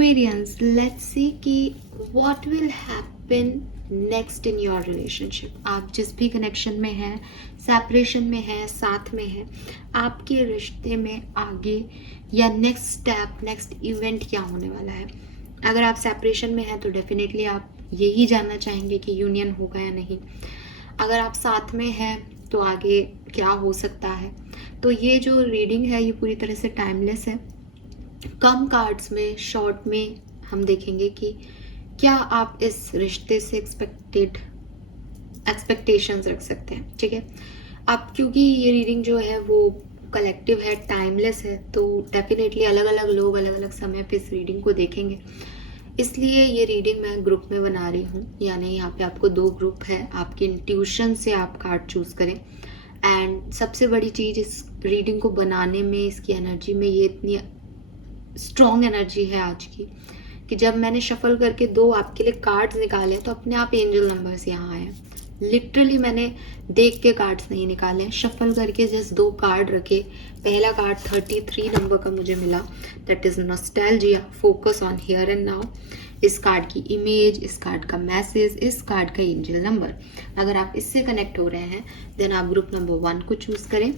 Aquarians, let's see कि what will happen next in your relationship. आप जिस भी कनेक्शन में हैं, सेपरेशन में हैं, साथ में हैं, आपके रिश्ते में आगे या नेक्स्ट स्टेप, नेक्स्ट इवेंट क्या होने वाला है। अगर आप सेपरेशन में हैं तो डेफिनेटली आप यही जानना चाहेंगे कि यूनियन होगा या नहीं। अगर आप साथ में हैं तो आगे क्या हो सकता है। तो ये जो रीडिंग है ये पूरी तरह से टाइमलेस है। कम कार्ड्स में, शॉर्ट में हम देखेंगे कि क्या आप इस रिश्ते से एक्सपेक्टेशंस रख सकते हैं। ठीक है, अब क्योंकि ये रीडिंग जो है वो कलेक्टिव है, टाइमलेस है, तो डेफिनेटली अलग अलग लोग अलग अलग समय पे इस रीडिंग को देखेंगे। इसलिए ये रीडिंग मैं ग्रुप में बना रही हूँ, यानी यहाँ पे आपको 2 ग्रुप है। आपके इंट्यूशन से आप कार्ड चूज करें। एंड सबसे बड़ी चीज इस रीडिंग को बनाने में, इसकी एनर्जी में, ये इतनी स्ट्रॉन्ग एनर्जी है आज की कि जब मैंने शफल करके 2 आपके लिए कार्ड्स निकाले तो अपने आप एंजल नंबर्स यहाँ आए। लिटरली मैंने देख के कार्ड्स नहीं निकाले, शफल करके जस्ट 2 कार्ड रखे। पहला कार्ड 33 नंबर का मुझे मिला, that is nostalgia, focus on here and now. इस कार्ड की इमेज, इस कार्ड का मैसेज, इस कार्ड का एंजल नंबर। अगर आप इससे कनेक्ट हो रहे हैं देन आप ग्रुप नंबर 1 को चूज करें।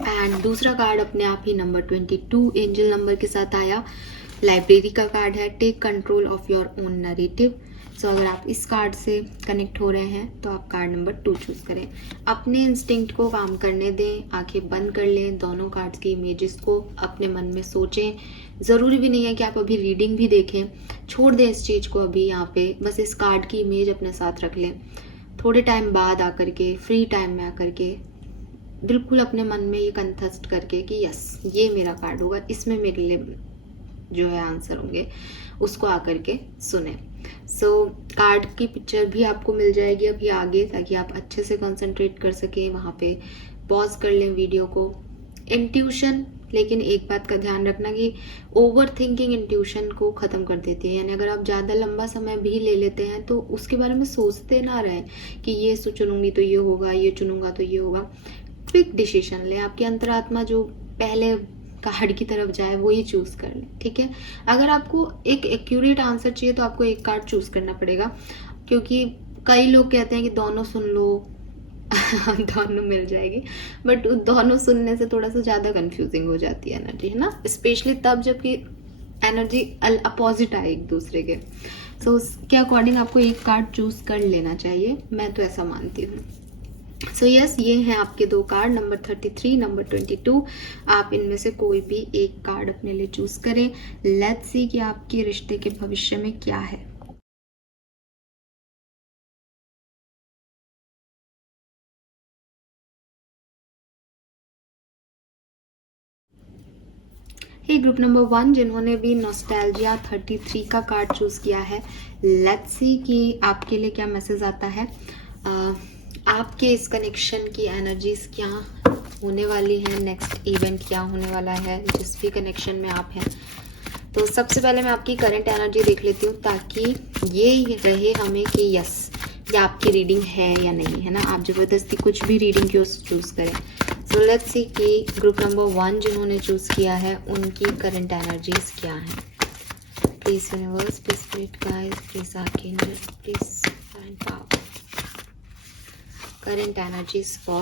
एंड दूसरा कार्ड अपने आप ही नंबर 22 एंजल नंबर के साथ आया। लाइब्रेरी का कार्ड है, take control of your own narrative. So अगर आप इस कार्ड से कनेक्ट हो रहे हैं तो आप कार्ड नंबर 2 चूज करें। अपने इंस्टिंक्ट को काम करने दें, आंखें बंद कर लें, दोनों कार्ड्स की इमेजेस को अपने मन में सोचें। ज़रूरी भी नहीं है कि आप अभी रीडिंग भी देखें, छोड़ दें इस चीज़ को अभी यहाँ पे, बस इस कार्ड की इमेज अपने साथ रख लें। थोड़े टाइम बाद आकर के, फ्री टाइम में आकर के बिल्कुल अपने मन में ये कंथस्ट करके कि यस ये मेरा कार्ड होगा, इसमें मेरे लिए जो है आंसर होंगे, उसको आकर के सुने। सो कार्ड की पिक्चर भी आपको मिल जाएगी अभी आगे, ताकि आप अच्छे से कंसंट्रेट कर सकें। वहाँ पे पॉज कर लें वीडियो को। इंट्यूशन, लेकिन एक बात का ध्यान रखना कि ओवर थिंकिंग इंट्यूशन को ख़त्म कर देती है। यानी अगर आप ज़्यादा लंबा समय भी ले लेते हैं तो उसके बारे में सोचते ना रहें कि ये चुनूंगी तो ये होगा, ये चुनूंगा तो ये होगा। क्विक डिसीजन लें, आपकी अंतरात्मा जो पहले कार्ड की तरफ जाए वो ही चूज कर लें। ठीक है, अगर आपको एक एक्यूरेट आंसर चाहिए तो आपको एक कार्ड चूज करना पड़ेगा, क्योंकि कई लोग कहते हैं कि दोनों सुन लो दोनों मिल जाएगी, बट दोनों सुनने से थोड़ा सा ज्यादा कंफ्यूजिंग हो जाती है एनर्जी, है ना, स्पेशली तब जबकि एनर्जी अपोजिट आए एक दूसरे के। सो उसके अकॉर्डिंग आपको एक कार्ड चूज कर लेना चाहिए, मैं तो ऐसा मानती हूँ। सो यस, ये हैं आपके 2 कार्ड, नंबर 33, नंबर 22। आप इनमें से कोई भी एक कार्ड अपने लिए चूज करें। लेट्स सी कि आपके रिश्ते के भविष्य में क्या है। हे ग्रुप नंबर 1 जिन्होंने भी नॉस्टैल्जिया 33 का कार्ड चूज किया है, लेट्स सी कि आपके लिए क्या मैसेज आता है। आपके इस कनेक्शन की एनर्जीज क्या होने वाली है, नेक्स्ट इवेंट क्या होने वाला है जिस भी कनेक्शन में आप हैं। तो सबसे पहले मैं आपकी करंट एनर्जी देख लेती हूँ, ताकि ये रहे हमें कि यस ये आपकी रीडिंग है या नहीं, है ना। आप ज़बरदस्ती कुछ भी रीडिंग क्यों चूज़ करें। सो लेट्स सी कि ग्रुप नंबर 1 जिन्होंने चूज़ किया है उनकी करंट एनर्जीज क्या हैं। Please universe, please spirit guide, please archangel, please find power. Current energies for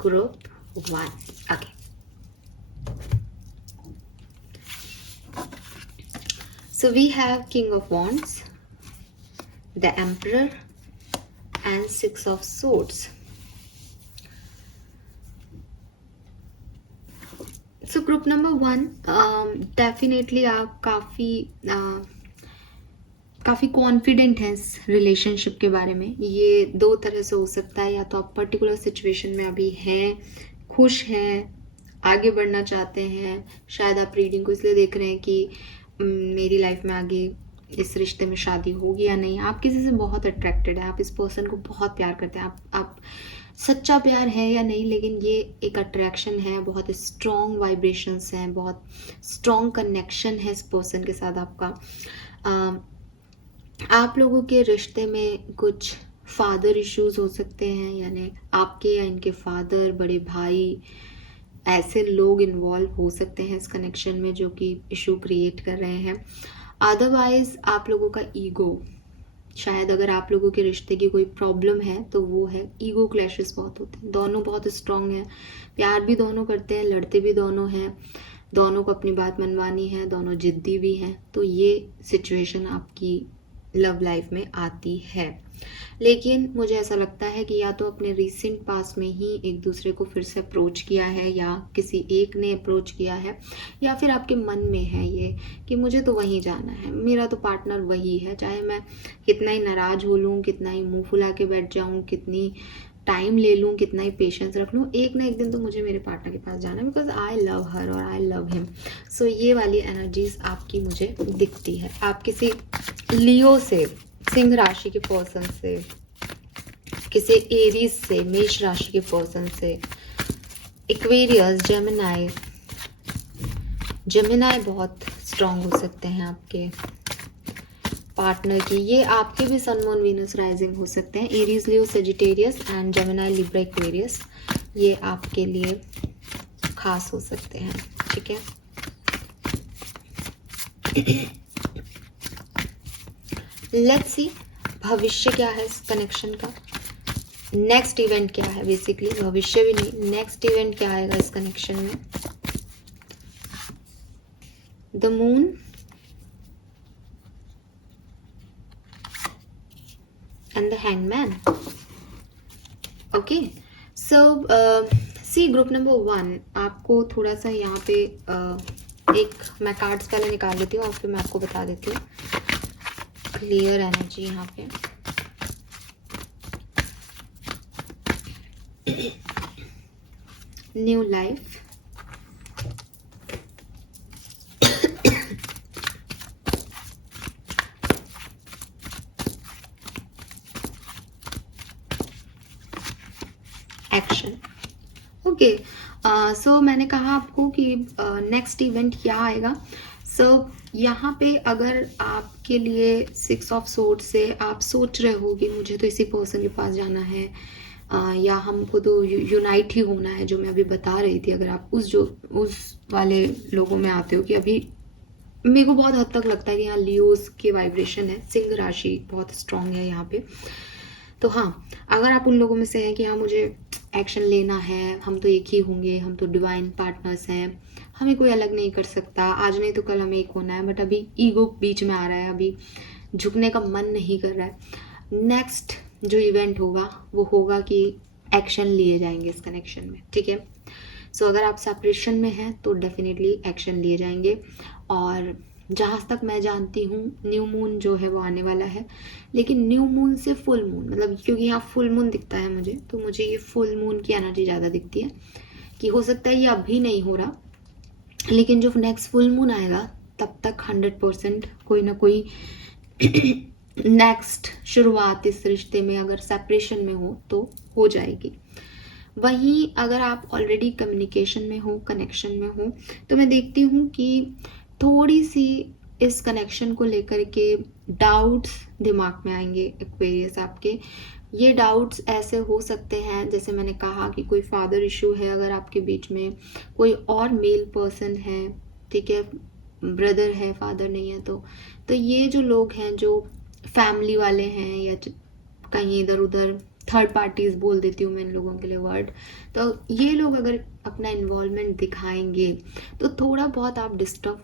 group 1. Okay. So we have King of Wands, the Emperor, and 6 of Swords. So group number 1, definitely आप काफ़ी confident हैं इस relationship के बारे में। ये 2 तरह से हो सकता है, या तो आप पर्टिकुलर सिचुएशन में अभी हैं, खुश हैं, आगे बढ़ना चाहते हैं। शायद आप रीडिंग को इसलिए देख रहे हैं कि मेरी लाइफ में आगे इस रिश्ते में शादी होगी या नहीं। आप किसी से बहुत अट्रैक्टेड हैं, आप इस पर्सन को बहुत प्यार करते हैं। आप सच्चा प्यार है या नहीं, लेकिन ये एक अट्रैक्शन है, बहुत स्ट्रॉन्ग वाइब्रेशंस हैं, बहुत स्ट्रॉन्ग कनेक्शन है इस पर्सन के साथ आपका। आप लोगों के रिश्ते में कुछ फादर इश्यूज हो सकते हैं, यानी आपके या इनके फादर, बड़े भाई, ऐसे लोग इन्वॉल्व हो सकते हैं इस कनेक्शन में जो कि इशू क्रिएट कर रहे हैं। अदरवाइज आप लोगों का ईगो, शायद अगर आप लोगों के रिश्ते की कोई प्रॉब्लम है तो वो है ईगो क्लैशेस बहुत होते हैं। दोनों बहुत स्ट्रांग हैं, प्यार भी दोनों करते हैं, लड़ते भी दोनों हैं, दोनों को अपनी बात मनवानी है, दोनों जिद्दी भी हैं। तो ये सिचुएशन आपकी लव लाइफ में आती है। लेकिन मुझे ऐसा लगता है कि या तो अपने रीसेंट पास में ही एक दूसरे को फिर से अप्रोच किया है, या किसी एक ने अप्रोच किया है, या फिर आपके मन में है ये कि मुझे तो वहीं जाना है, मेरा तो पार्टनर वही है, चाहे मैं कितना ही नाराज हो लूँ, कितना ही मुंह फुला के बैठ जाऊँ, कितनी टाइम ले लूँ, कितना ही पेशेंस रख लूँ, एक ना एक दिन तो मुझे मेरे पार्टनर के पास जाना है, बिकॉज आई लव हर और आई लव हिम। सो ये वाली एनर्जीज आपकी मुझे दिखती है। आप किसी लियो से, सिंह राशि के पर्सन से, किसी एरीज से, मेष राशि के पर्सन से, एक्वेरियस, जेमिनाई, जेमिनाई बहुत स्ट्रांग हो सकते हैं आपके पार्टनर की। ये आपके भी सन मून वीनस राइजिंग हो सकते हैं। Aries, Leo, Sagittarius and Gemini, Libra, Aquarius, ये आपके लिए खास हो सकते हैं। ठीक है, लेट्स सी भविष्य क्या है इस कनेक्शन का, नेक्स्ट इवेंट क्या है। बेसिकली भविष्य भी नहीं, नेक्स्ट इवेंट क्या आएगा इस कनेक्शन में। The moon, and the hangman. Okay, so see group number 1, आपको थोड़ा सा यहाँ पे एक मैं कार्ड्स पहले निकाल लेती हूँ और फिर मैं आपको बता देती हूँ क्लियर एनर्जी यहाँ पे। New life, action. ओके, सो मैंने कहा आपको कि नेक्स्ट इवेंट क्या आएगा। सो यहाँ पे अगर आपके लिए 6 ऑफ सोर्ड्स से आप सोच रहे हो कि मुझे तो इसी पर्सन के पास जाना है, या हमको तो यूनाइट ही होना है, जो मैं अभी बता रही थी, अगर आप उस वाले लोगों में आते हो कि अभी मेरे को बहुत हद तक लगता है कि यहाँ लियोस के वाइब्रेशन है, सिंह राशि बहुत स्ट्रांग है यहाँ पे। तो हाँ, अगर आप उन लोगों में से हैं कि हाँ मुझे एक्शन लेना है, हम तो एक ही होंगे, हम तो डिवाइन पार्टनर्स हैं, हमें कोई अलग नहीं कर सकता, आज नहीं तो कल हमें एक होना है, बट अभी ईगो बीच में आ रहा है, अभी झुकने का मन नहीं कर रहा है। नेक्स्ट जो इवेंट होगा वो होगा कि एक्शन लिए जाएंगे इस कनेक्शन में। ठीक है, सो अगर आप सेपरेशन में हैं तो डेफिनेटली एक्शन लिए जाएंगे। और जहाँ तक मैं जानती हूँ न्यू मून जो है वो आने वाला है, लेकिन न्यू मून से फुल मून, मतलब क्योंकि यहाँ फुल मून दिखता है मुझे, तो मुझे ये फुल मून की एनर्जी ज़्यादा दिखती है कि हो सकता है ये अभी नहीं हो रहा, लेकिन जो नेक्स्ट फुल मून आएगा तब तक 100% कोई ना कोई नेक्स्ट शुरुआत इस रिश्ते में अगर सेपरेशन में हो तो हो जाएगी। वहीं अगर आप ऑलरेडी कम्युनिकेशन में हो, कनेक्शन में हो, तो मैं देखती हूँ कि थोड़ी सी इस कनेक्शन को लेकर के डाउट्स दिमाग में आएंगे एक्वेरियस आपके। ये डाउट्स ऐसे हो सकते हैं, जैसे मैंने कहा कि कोई फादर इशू है अगर आपके बीच में, कोई और मेल पर्सन है, ठीक है, ब्रदर है, फादर नहीं है, तो ये जो लोग हैं जो फैमिली वाले हैं या कहीं इधर उधर थर्ड पार्टीज बोल देती हूँ मैं इन लोगों के लिए वर्ड, तो ये लोग अगर अपना इन्वॉल्वमेंट दिखाएंगे तो थोड़ा बहुत आप डिस्टर्ब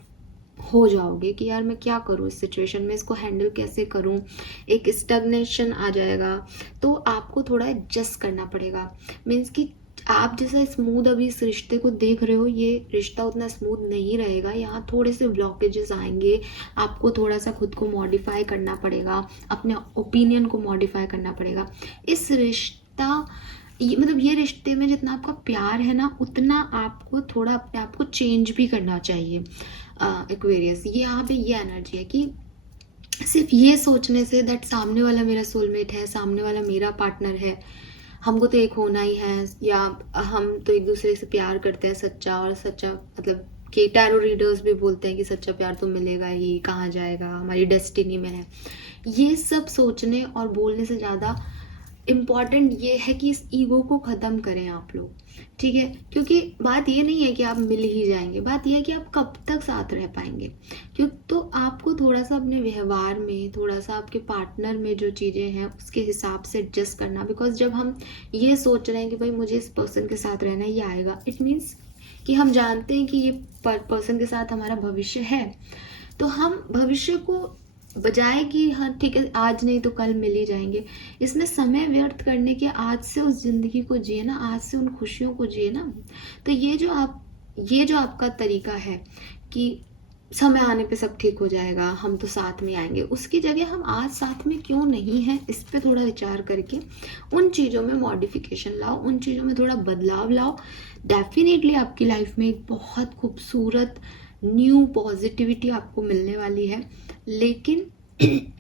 हो जाओगे कि यार मैं क्या करूँ इस सिचुएशन में, इसको हैंडल कैसे करूँ, एक स्टैग्नेशन आ जाएगा। तो आपको थोड़ा एडजस्ट करना पड़ेगा, मीन्स कि आप जैसा स्मूथ अभी इस रिश्ते को देख रहे हो, ये रिश्ता उतना स्मूथ नहीं रहेगा, यहाँ थोड़े से ब्लॉकेजेस आएंगे, आपको थोड़ा सा खुद को मॉडिफाई करना पड़ेगा, अपने ओपिनियन को मॉडिफाई करना पड़ेगा। इस रिश्ता मतलब ये रिश्ते में जितना आपका प्यार है ना, उतना आपको थोड़ा अपने आप को चेंज भी करना चाहिए एक्वेरियस। ये यहाँ पे ये एनर्जी है कि सिर्फ ये सोचने से दैट सामने वाला मेरा सोलमेट है, सामने वाला मेरा पार्टनर है, हमको तो एक होना ही है, या हम तो एक दूसरे से प्यार करते हैं सच्चा, और सच्चा मतलब कि टैरो रीडर्स भी बोलते हैं कि सच्चा प्यार तो मिलेगा ही, कहाँ जाएगा, हमारी डेस्टिनी में है। ये सब सोचने और बोलने से ज़्यादा इम्पॉर्टेंट ये है कि इस ईगो को ख़त्म करें आप लोग, ठीक है। क्योंकि बात ये नहीं है कि आप मिल ही जाएंगे, बात ये है कि आप कब तक साथ रह पाएंगे। क्यों तो आपको थोड़ा सा अपने व्यवहार में, थोड़ा सा आपके पार्टनर में जो चीज़ें हैं उसके हिसाब से एडजस्ट करना। बिकॉज जब हम ये सोच रहे हैं कि भाई मुझे इस पर्सन के साथ रहना ही आएगा, इट मीन्स कि हम जानते हैं कि ये पर्सन के साथ हमारा भविष्य है। तो हम भविष्य को बजाय कि हाँ ठीक है आज नहीं तो कल मिल ही जाएंगे, इसमें समय व्यर्थ करने के आज से उस जिंदगी को जिए ना, आज से उन खुशियों को जिए ना। तो ये जो आपका तरीका है कि समय आने पे सब ठीक हो जाएगा, हम तो साथ में आएंगे, उसकी जगह हम आज साथ में क्यों नहीं हैं इस पे थोड़ा विचार करके उन चीज़ों में मॉडिफिकेशन लाओ, उन चीज़ों में थोड़ा बदलाव लाओ। डेफिनेटली आपकी लाइफ में एक बहुत खूबसूरत न्यू पॉजिटिविटी आपको मिलने वाली है। लेकिन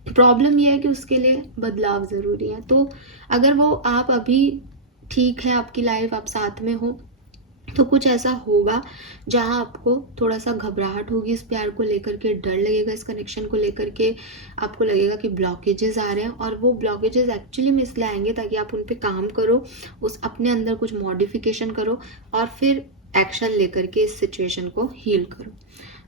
प्रॉब्लम यह है कि उसके लिए बदलाव ज़रूरी है। तो अगर वो आप अभी ठीक है, आपकी लाइफ आप साथ में हो, तो कुछ ऐसा होगा जहाँ आपको थोड़ा सा घबराहट होगी इस प्यार को लेकर के, डर लगेगा इस कनेक्शन को लेकर के, आपको लगेगा कि ब्लॉकेजेस आ रहे हैं। और वो ब्लॉकेजेस एक्चुअली में इसलिए आएंगे ताकि आप उन पे काम करो, उस अपने अंदर कुछ मॉडिफिकेशन करो और फिर एक्शन लेकर के इस सिचुएशन को हील करो।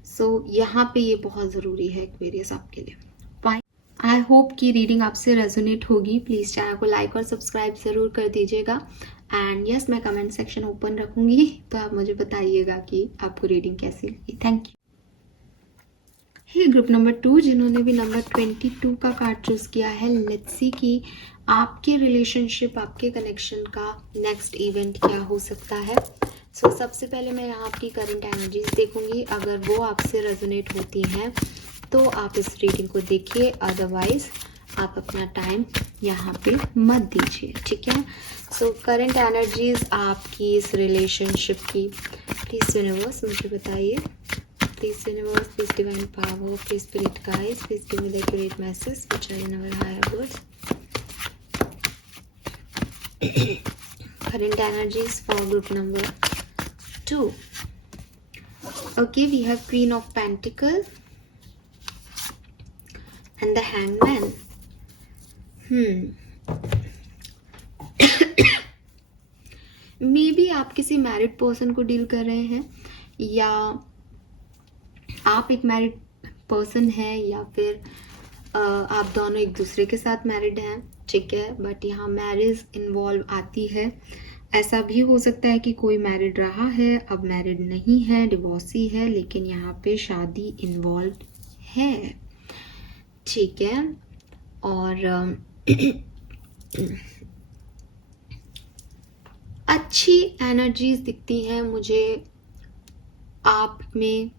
सो यहाँ पे ये बहुत ज़रूरी है एक्वेरियस आपके लिए। फाइन, आई होप कि रीडिंग आपसे रेजोनेट होगी। प्लीज़ चैनल को लाइक और सब्सक्राइब ज़रूर कर दीजिएगा। एंड यस, मैं कमेंट सेक्शन ओपन रखूँगी, तो आप मुझे बताइएगा कि आपको रीडिंग कैसी लगी। Thank you. Hey group number 2, जिन्होंने भी नंबर 22 का कार्ड चूज़ किया है, लेट्स सी कि आपके रिलेशनशिप, आपके कनेक्शन का नेक्स्ट इवेंट क्या हो सकता है। सो सबसे पहले मैं यहाँ आपकी करंट एनर्जीज देखूंगी। अगर वो आपसे रेजोनेट होती हैं तो आप इस रीडिंग को देखिए, अदरवाइज आप अपना टाइम यहाँ पे मत दीजिए, ठीक है। सो करंट एनर्जीज आपकी इस रिलेशनशिप की, प्लीज यूनिवर्स मुझे बताइए, please universe, please divine power, please spirit guides, please give me the accurate message which are in our higher words. current energies for group number 2. Okay, we have Queen of Pentacles and the Hangman. May be आप किसी married person को deal कर रहे हैं, या आप एक married person हैं, या फिर आप दोनों एक दूसरे के साथ मैरिड हैं, ठीक है। बट यहाँ मैरिज इन्वॉल्व आती है। ऐसा भी हो सकता है कि कोई मैरिड रहा है, अब मैरिड नहीं है, डिवोर्सी है, लेकिन यहाँ पे शादी इन्वॉल्व है, ठीक है। और अच्छी एनर्जीज दिखती हैं मुझे आप में,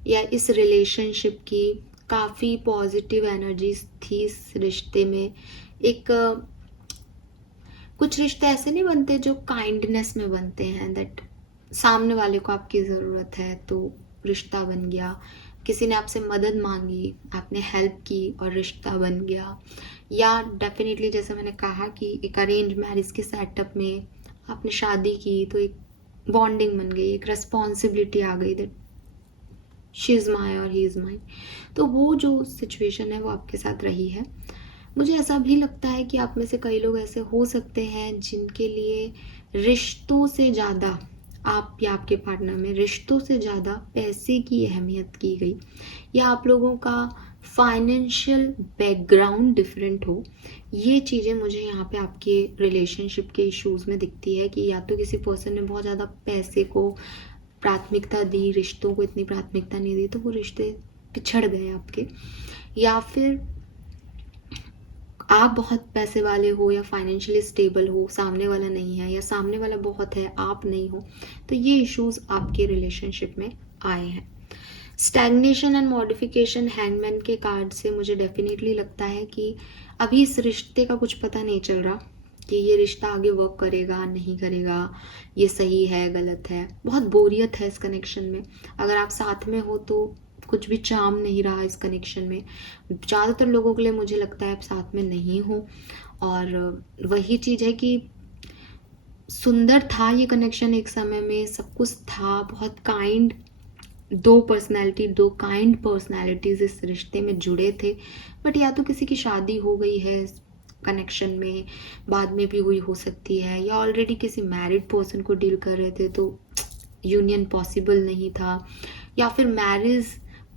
या इस रिलेशनशिप की काफ़ी पॉजिटिव एनर्जीज थी इस रिश्ते में। एक कुछ रिश्ते ऐसे नहीं बनते जो काइंडनेस में बनते हैं, दैट सामने वाले को आपकी ज़रूरत है तो रिश्ता बन गया, किसी ने आपसे मदद मांगी, आपने हेल्प की और रिश्ता बन गया। या डेफिनेटली जैसे मैंने कहा कि एक अरेंज मैरिज के सेटअप में आपने शादी की तो एक बॉन्डिंग बन गई, एक रिस्पॉन्सिबिलिटी आ गई, दैट शी इज़ माई और ही इज़ माई। तो वो जो सिचुएशन है वो आपके साथ रही है। मुझे ऐसा भी लगता है कि आप में से कई लोग ऐसे हो सकते हैं जिनके लिए रिश्तों से ज़्यादा, आप या आपके पार्टनर में रिश्तों से ज़्यादा पैसे की अहमियत की गई, या आप लोगों का फाइनेंशियल बैकग्राउंड डिफरेंट हो। ये चीज़ें मुझे यहाँ पे आपके रिलेशनशिप के इश्यूज़ में दिखती है कि या तो किसी पर्सन ने बहुत ज़्यादा पैसे को प्राथमिकता दी, रिश्तों को इतनी प्राथमिकता नहीं दी, तो वो रिश्ते पिछड़ गए आपके, या फिर आप बहुत पैसे वाले हो या फाइनेंशियली स्टेबल हो, सामने वाला नहीं है, या सामने वाला बहुत है आप नहीं हो, तो ये इश्यूज आपके रिलेशनशिप में आए हैं। स्टैग्नेशन एंड मॉडिफिकेशन हैंगमैन के कार्ड से मुझे डेफिनेटली लगता है कि अभी इस रिश्ते का कुछ पता नहीं चल रहा कि ये रिश्ता आगे वर्क करेगा नहीं करेगा, ये सही है गलत है, बहुत बोरियत है इस कनेक्शन में। अगर आप साथ में हो तो कुछ भी चार्म नहीं रहा इस कनेक्शन में। ज़्यादातर लोगों के लिए मुझे लगता है आप साथ में नहीं हो, और वही चीज़ है कि सुंदर था ये कनेक्शन एक समय में, सब कुछ था, बहुत काइंड, दो काइंड पर्सनैलिटीज इस रिश्ते में जुड़े थे। बट या तो किसी की शादी हो गई है, कनेक्शन में बाद में भी हुई हो सकती है, या ऑलरेडी किसी मैरिड पर्सन को डील कर रहे थे तो यूनियन पॉसिबल नहीं था, या फिर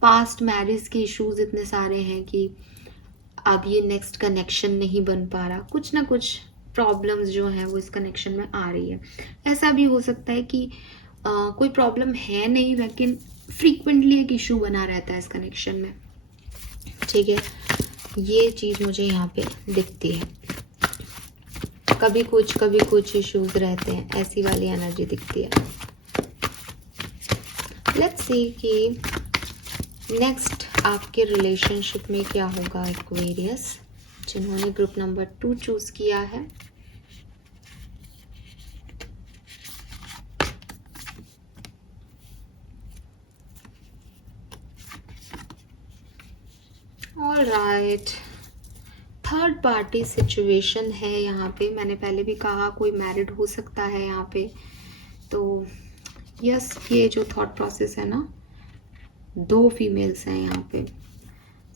पास्ट मैरिज के इश्यूज इतने सारे हैं कि अब ये नेक्स्ट कनेक्शन नहीं बन पा रहा, कुछ ना कुछ प्रॉब्लम्स जो हैं वो इस कनेक्शन में आ रही है। ऐसा भी हो सकता है कि कोई प्रॉब्लम है नहीं, लेकिन फ्रीक्वेंटली एक इशू बना रहता है इस कनेक्शन में। ठीक है, ये चीज़ मुझे यहाँ पे दिखती है, कभी कुछ इश्यूज रहते हैं, ऐसी वाली एनर्जी दिखती है। लेट्स सी कि नेक्स्ट आपके रिलेशनशिप में क्या होगा एक्वेरियस, जिन्होंने ग्रुप नंबर 2 चूज किया है। ऑलराइट, थर्ड पार्टी सिचुएशन है यहाँ पे। मैंने पहले भी कहा कोई मैरिड हो सकता है यहाँ पे, तो यस, ये जो थॉट प्रोसेस है ना, 2 फीमेल्स हैं यहाँ पे,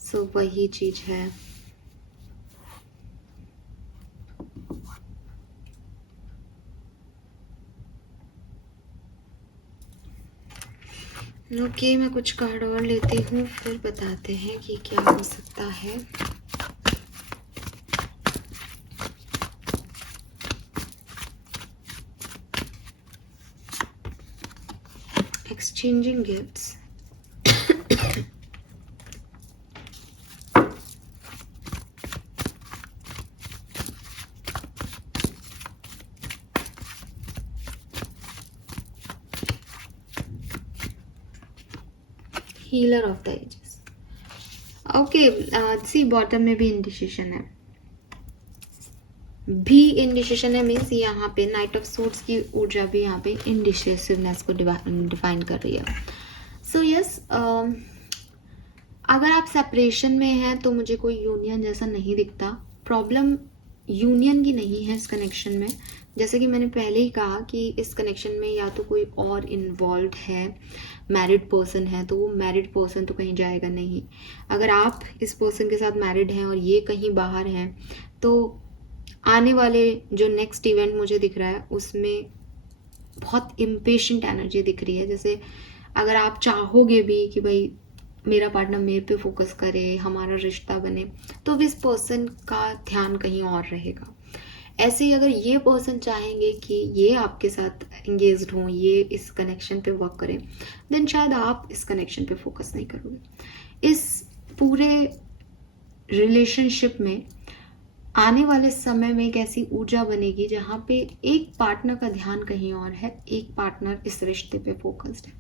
सो वही चीज है। ओके, मैं कुछ कार्ड और लेती हूँ, फिर बताते हैं कि क्या हो सकता है। Exchanging gifts, healer of the ages. Okay, see bottom में भी इंडिसिशन है, मीन्स यहाँ पे नाइट ऑफ सूट्स की ऊर्जा भी यहाँ पे इंडिसिसिवनेस को डिफाइन कर रही है। सो यस, अगर आप सेपरेशन में हैं तो मुझे कोई यूनियन जैसा नहीं दिखता। प्रॉब्लम यूनियन की नहीं है इस कनेक्शन में, जैसे कि मैंने पहले ही कहा कि इस कनेक्शन में या तो कोई और इन्वॉल्व है, मैरिड पर्सन है, तो वो मैरिड पर्सन तो कहीं जाएगा नहीं। अगर आप इस पर्सन के साथ मैरिड हैं और ये कहीं बाहर हैं, तो आने वाले जो नेक्स्ट इवेंट मुझे दिख रहा है उसमें बहुत इम्पेशेंट एनर्जी दिख रही है। जैसे अगर आप चाहोगे भी कि भाई मेरा पार्टनर मेरे पे फोकस करे, हमारा रिश्ता बने, तो इस पर्सन का ध्यान कहीं और रहेगा। ऐसे ही अगर ये पर्सन चाहेंगे कि ये आपके साथ एंगेज्ड हों, ये इस कनेक्शन पे वर्क करें, देन शायद आप इस कनेक्शन पे फोकस नहीं करोगे। इस पूरे रिलेशनशिप में आने वाले समय में एक ऐसी ऊर्जा बनेगी जहाँ पे एक पार्टनर का ध्यान कहीं और है, एक पार्टनर इस रिश्ते पे फोकस्ड है।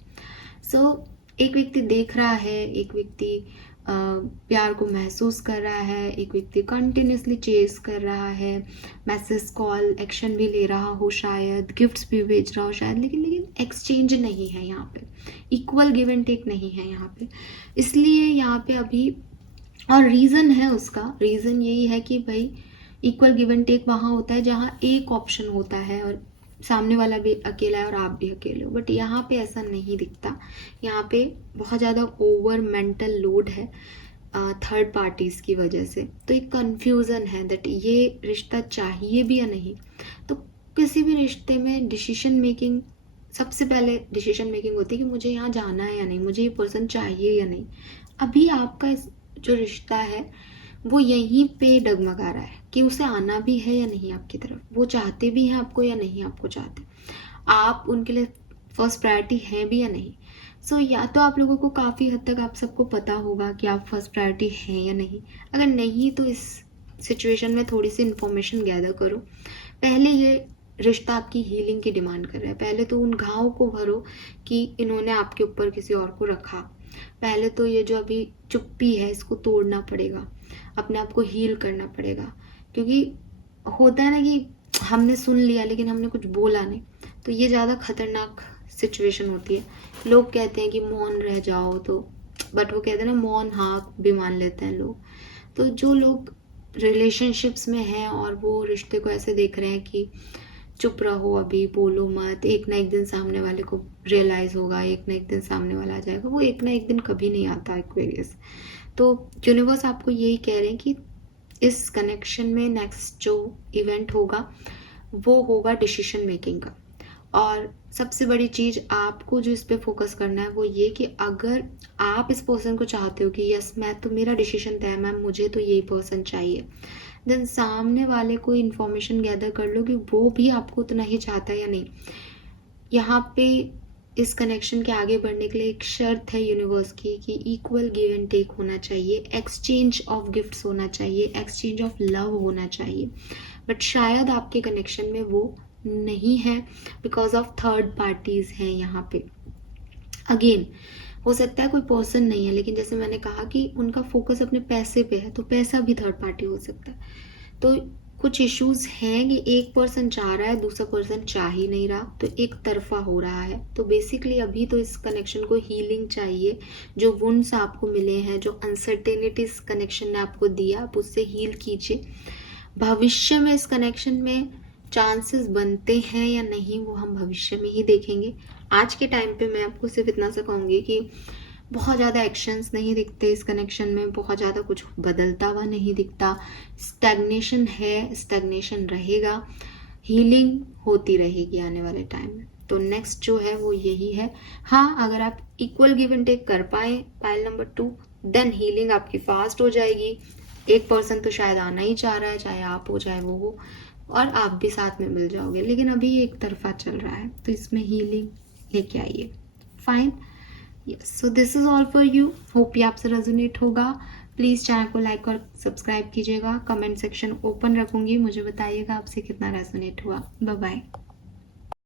सो एक व्यक्ति देख रहा है, एक व्यक्ति प्यार को महसूस कर रहा है, एक व्यक्ति कंटिन्यूसली चेस कर रहा है, मैसेज कॉल एक्शन भी ले रहा हो, शायद गिफ्ट्स भी भेज रहा हो शायद, लेकिन एक्सचेंज नहीं है यहाँ पे, इक्वल गिव एंड टेक नहीं है यहाँ पे। इसलिए यहाँ पे अभी, और रीज़न है उसका, रीज़न यही है कि भाई इक्वल गिव एंड टेक वहाँ होता है जहाँ एक ऑप्शन होता है और सामने वाला भी अकेला है और आप भी अकेले हो, बट यहाँ पे ऐसा नहीं दिखता। यहाँ पे बहुत ज़्यादा ओवर मेंटल लोड है थर्ड पार्टीज़ की वजह से, तो एक कन्फ्यूज़न है दैट ये रिश्ता चाहिए भी या नहीं। तो किसी भी रिश्ते में डिसीजन मेकिंग, सबसे पहले डिसीजन मेकिंग होती है कि मुझे यहाँ जाना है या नहीं, मुझे ये पर्सन चाहिए या नहीं। अभी आपका जो रिश्ता है वो यहीं पे डगमगा रहा है कि उसे आना भी है या नहीं आपकी तरफ, वो चाहते भी हैं आपको या नहीं आपको चाहते, आप उनके लिए फर्स्ट प्रायोरिटी हैं भी या नहीं। सो या तो आप लोगों को काफ़ी हद तक आप सबको पता होगा कि आप फर्स्ट प्रायोरिटी हैं या नहीं। अगर नहीं तो इस सिचुएशन में थोड़ी सी इन्फॉर्मेशन गैदर करो। पहले ये रिश्ता आपकी हीलिंग की डिमांड कर रहा है, पहले तो उन घावों को भरो कि इन्होंने आपके ऊपर किसी और को रखा। पहले तो ये जो अभी चुप्पी है इसको तोड़ना पड़ेगा, अपने आप को हील करना पड़ेगा, क्योंकि होता है ना कि हमने सुन लिया लेकिन हमने कुछ बोला नहीं, तो ये ज़्यादा खतरनाक सिचुएशन होती है। लोग कहते हैं कि मौन रह जाओ, तो बट वो कहते हैं ना मौन हाँ भी मान लेते हैं लोग। तो जो लोग रिलेशनशिप्स में हैं और वो रिश्ते को ऐसे देख रहे हैं कि चुप रहो, अभी बोलो मत, एक ना एक दिन सामने वाले को रियलाइज़ होगा, एक ना एक दिन सामने वाला आ जाएगा, वो एक ना एक दिन कभी नहीं आता एक्वेरियस। तो यूनिवर्स आपको यही कह रहे हैं कि इस कनेक्शन में नेक्स्ट जो इवेंट होगा वो होगा डिसीजन मेकिंग का। और सबसे बड़ी चीज़ आपको जो इस पे फोकस करना है वो ये कि अगर आप इस पर्सन को चाहते हो कि यस मैं तो मेरा डिसीजन तय है मैम, मुझे तो यही पर्सन चाहिए, देन सामने वाले को इन्फॉर्मेशन गैदर कर लो कि वो भी आपको उतना ही चाहता है या नहीं। यहाँ पे इस कनेक्शन के आगे बढ़ने के लिए एक शर्त है यूनिवर्स की कि इक्वल गिव एंड टेक होना चाहिए, एक्सचेंज ऑफ गिफ्ट्स होना चाहिए, एक्सचेंज ऑफ लव होना चाहिए। बट शायद आपके कनेक्शन में वो नहीं है बिकॉज ऑफ थर्ड पार्टीज हैं यहाँ पे। अगेन हो सकता है कोई पर्सन नहीं है, लेकिन जैसे मैंने कहा कि उनका फोकस अपने पैसे पे है, तो पैसा भी थर्ड पार्टी हो सकता है। तो कुछ इश्यूज हैं कि एक पर्सन चाह रहा है, दूसरा पर्सन चाह ही नहीं रहा, तो एक तरफा हो रहा है। तो बेसिकली अभी तो इस कनेक्शन को हीलिंग चाहिए। जो वुंड्स आपको मिले हैं, जो अनसर्टेनिटीज कनेक्शन ने आपको दिया, आप उससे हील कीजिए। भविष्य में इस कनेक्शन में चांसेस बनते हैं या नहीं वो हम भविष्य में ही देखेंगे। आज के टाइम पे मैं आपको सिर्फ इतना सा कहूँगी कि बहुत ज़्यादा एक्शंस नहीं दिखते इस कनेक्शन में, बहुत ज़्यादा कुछ बदलता हुआ नहीं दिखता। स्टैग्नेशन है, स्टैग्नेशन रहेगा, हीलिंग होती रहेगी आने वाले टाइम में। तो नेक्स्ट जो है वो यही है। हाँ, अगर आप इक्वल गिव एंड टेक कर पाए पाइल नंबर 2, देन हीलिंग आपकी फास्ट हो जाएगी। एक पर्सन तो शायद आना ही चाह रहा है, चाहे आप हो चाहे वो हो, और आप भी साथ में मिल जाओगे, लेकिन अभी एक तरफा चल रहा है, तो इसमें हीलिंग लेके आइए। Fine, yes, so this is all for you. Hope ये आपसे रेजोनेट होगा। प्लीज़ चैनल को लाइक और सब्सक्राइब कीजिएगा। कमेंट सेक्शन ओपन रखूंगी, मुझे बताइएगा आपसे कितना रेजोनेट हुआ। Bye bye.